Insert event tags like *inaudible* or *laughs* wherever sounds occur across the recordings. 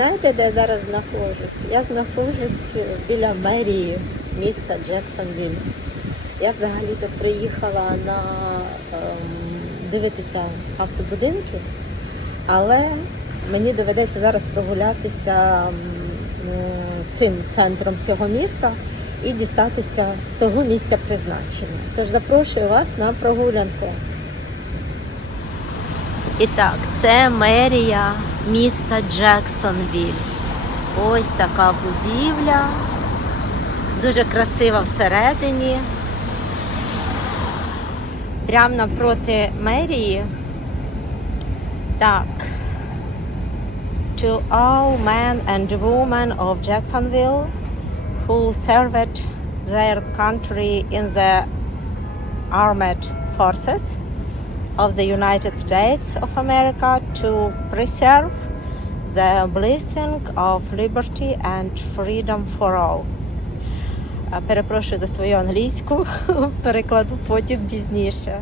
Знаєте, де я зараз знаходжусь? Я знаходжусь біля мерії міста Джексонвіль. Я взагалі-то приїхала на ем, дивитися автобудинки, але мені доведеться зараз прогулятися м, м, цим центром цього міста і дістатися свого місця призначення. Тож запрошую вас на прогулянку. І так, це мерія міста Джексонвіль. Ось така будівля. Дуже красива всередині. Прямо напроти мерії. Так. To all men and women of Jacksonville who served their country in the armed forces of the United States of America to preserve the blessing of liberty and freedom for all. Перепрошую за свою англійську, *laughs* перекладу потім пізніше.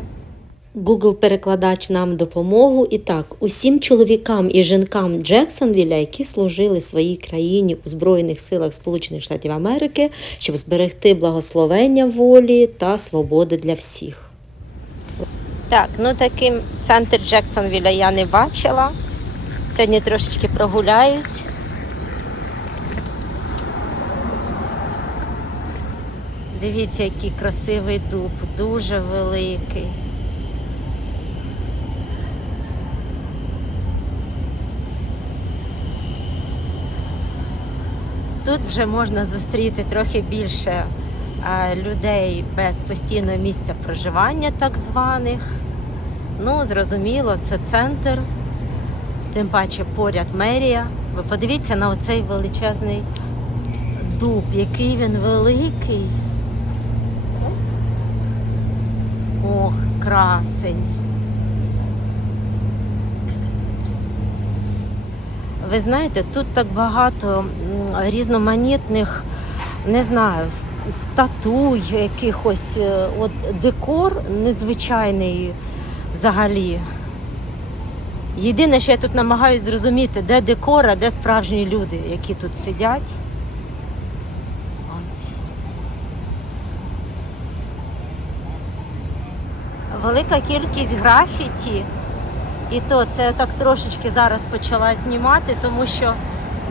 Google-перекладач нам допомогу. І так, усім чоловікам і жінкам Джексонвіля, які служили своїй країні у Збройних силах Сполучених Штатів Америки, щоб зберегти благословення волі та свободи для всіх. Так, ну таким центр Джексонвіля я не бачила. Сьогодні трошечки прогуляюсь. Дивіться, який красивий дуб, дуже великий. Тут вже можна зустріти трохи більше людей без постійного місця проживання, так званих. Ну, зрозуміло, це центр, тим паче поряд мерія. Ви подивіться на оцей величезний дуб, який він великий. Ох, красень. Ви знаєте, тут так багато різноманітних, не знаю, статуй, якихось, е, от декор незвичайний взагалі. Єдине, що я тут намагаюся зрозуміти, де декор, а де справжні люди, які тут сидять. Ось. Велика кількість графіті. І то це я так трошечки зараз почала знімати, тому що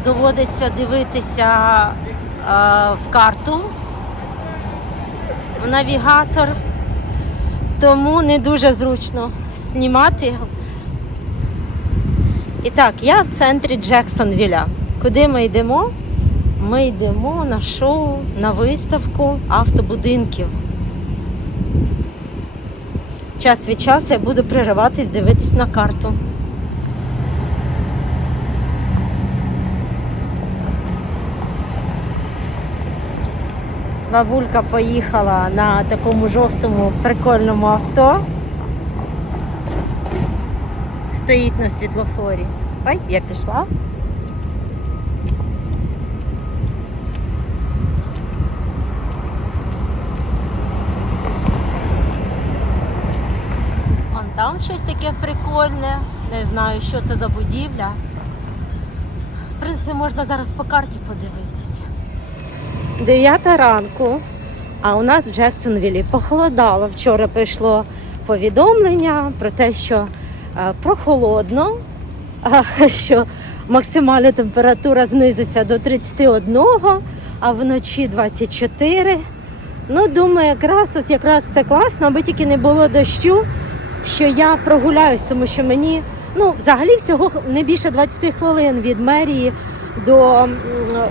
доводиться дивитися е, в карту, навігатор, тому не дуже зручно знімати. його. І так, я в центрі Джексонвіля. Куди ми йдемо? Ми йдемо на шоу, на виставку автобудинків. Час від часу я буду пририватись, дивитись на карту. Бабулька поїхала на такому жовтому прикольному авто. Стоїть на світлофорі. Ой, я пішла. Вон там щось таке прикольне. Не знаю, що це за будівля. В принципі, можна зараз по карті подивитися. Дев'ята ранку, а у нас в Джексонвілі похолодало. Вчора прийшло повідомлення про те, що е, прохолодно, *laughs* що максимальна температура знизиться до 31, а вночі 24. Ну, думаю, якраз ось якраз все класно, аби тільки не було дощу, що я прогуляюсь, тому що мені ну, взагалі всього не більше 20 хвилин від мерії до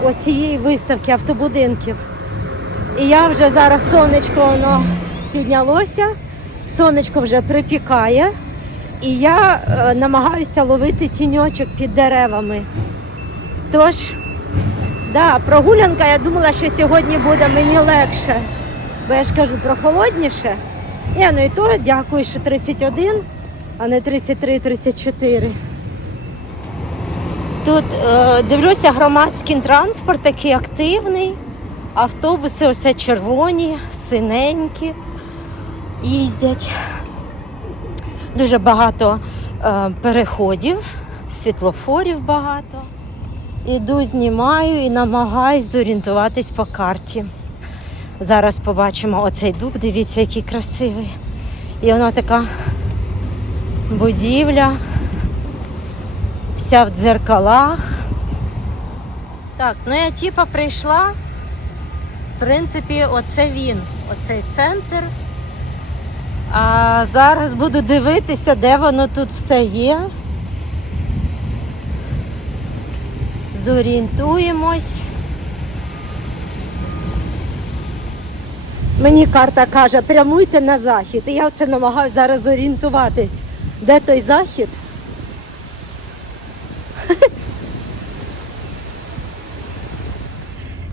оцієї виставки автобудинків. І я вже зараз сонечко воно піднялося, сонечко вже припікає, і я е, намагаюся ловити тіньочок під деревами. Тож, да, прогулянка, я думала, що сьогодні буде мені легше. Бо я ж кажу прохолодніше. Ні, ну і то дякую, що 31, а не 33-34. Тут е, дивлюся, громадський транспорт такий активний. Автобуси ось червоні, синенькі їздять. Дуже багато е, переходів, світлофорів багато. Іду, знімаю і намагаюсь зорієнтуватись по карті. Зараз побачимо оцей дуб, дивіться, який красивий. І вона така будівля, вся в дзеркалах. Так, ну я типа прийшла. В принципі, оце він, оцей центр. А зараз буду дивитися, де воно тут все є. Зорієнтуємось. Мені карта каже, прямуйте на захід. І я це намагаюся зараз зорієнтуватись. Де той захід?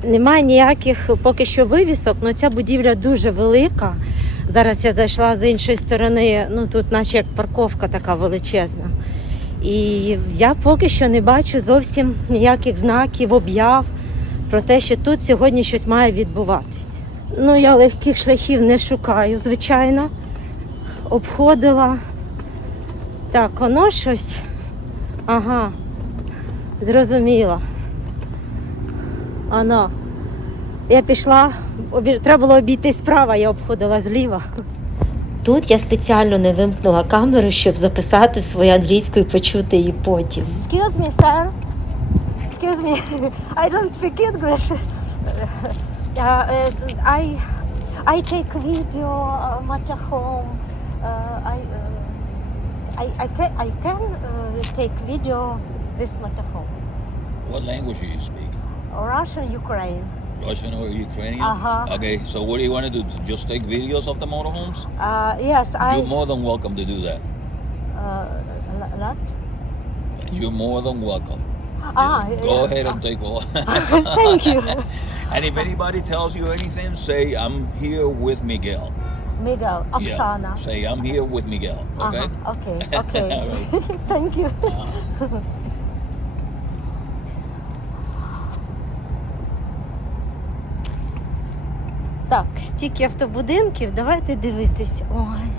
Немає ніяких поки що вивісок, але ця будівля дуже велика. Зараз я зайшла з іншої сторони, ну тут наче як парковка така величезна. І я поки що не бачу зовсім ніяких знаків, об'яв про те, що тут сьогодні щось має відбуватись. Ну, я легких шляхів не шукаю, звичайно. Обходила. Так, воно щось. Ага, зрозуміла. Ано. Я пішла, обі- треба було обійти справа, я обходила зліва. Тут я спеціально не вимкнула камеру, щоб записати свою англійську і почути її потім. Excuse me, sir. Excuse me. I don't speak English. Uh, uh, I I take video uh, much at home. Uh, I, uh, I I can I can uh, take video this much at home. What language do you speak? Russian, Ukraine. Russian or Ukrainian? Uh-huh. Okay, so what do you want to do? Just take videos of the motorhomes? Uh, yes, I. You're more than welcome to do that. Uh, lot? You're more than welcome. Ah, Go yeah. ahead and take all. *laughs* *laughs* Thank you. and if anybody tells you anything, say, I'm here with Miguel. Miguel, Oksana. Yeah. Say, I'm here with Miguel. Okay? Uh-huh. Okay, *laughs* okay. Thank you. Uh, Так, стільки автобудинків, давайте дивитись. Ой.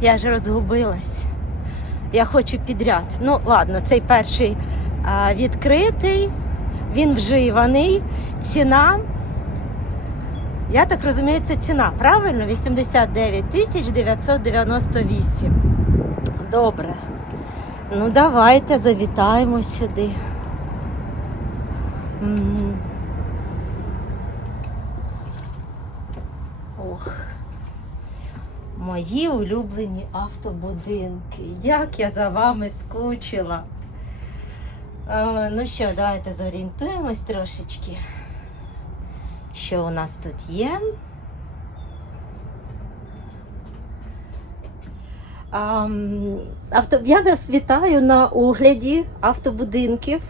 Я ж розгубилась. Я хочу підряд. Ну, ладно, цей перший а, відкритий, він вживаний. Ціна. Я так розумію, це ціна, правильно? 89 тисяч 998. Добре. Ну, давайте завітаємо сюди. Ох. Мої улюблені автобудинки. Як я за вами скучила. Е, ну що, давайте зорієнтуємось трошечки. Що у нас тут є? Ам, авто... Я вас вітаю на огляді автобудинків.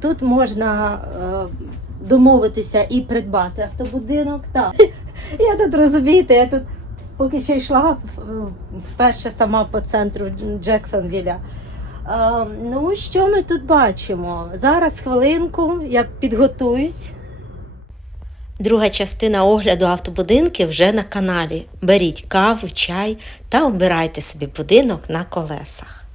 Тут можна е, домовитися і придбати автобудинок. Так. *laughs* Я тут розумієте, я тут поки що йшла е, вперше сама по центру Джексонвіля. Ну, що ми тут бачимо? Зараз хвилинку, я підготуюсь. Друга частина огляду автобудинків вже на каналі. Беріть каву, чай та обирайте собі будинок на колесах.